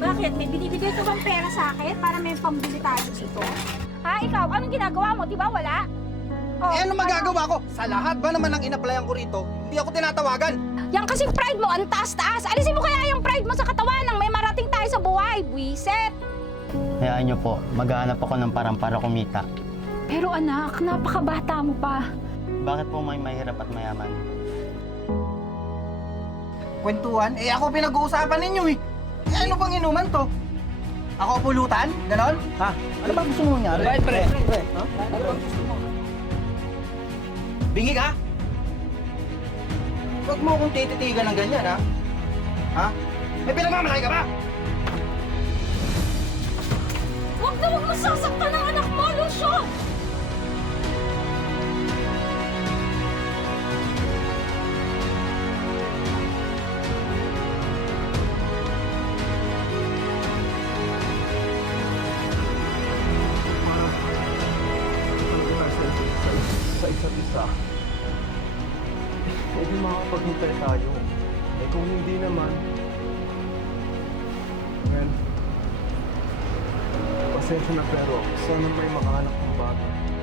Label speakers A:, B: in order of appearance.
A: Bakit? May binibigay ko bang pera sa akin para may pambili tayo dito? Ha, ikaw? Anong ginagawa mo? Diba wala?
B: Oh, eh, ano magagawa ko? Sa lahat ba naman ang inapplyan ko rito, hindi ako tinatawagan.
A: Yan kasi pride mo, ang taas-taas. Alisin mo kaya yung pride mo sa katawan nang may marating tayo sa buhay, buwisit.
B: Hayaan niyo po, maghahanap ako ng parang para kumita.
A: Pero anak, napakabata mo pa.
B: Bakit po may mahirap at mayaman? Kwentuhan? Eh ako pinag-uusapan ninyo eh. Eh, ano bang inuman to? Ako pulutan? Ganon? Ha? Alam, ano ba gusto mo nangyari?
C: Bye, pre. Ha? Ano ba gusto mo?
B: Bingi ka? Huwag mo akong tititigan ng ganyan, ha? Ha? May pinamamalay ka ba?
A: Huwag na huwag masasaktan ang anak mo, Lucio!
D: isa't isa, pwede makapaghintay tayo. Eh kung hindi naman, man, okay. uh, pasensya na pero, sana may makahanap ng bago.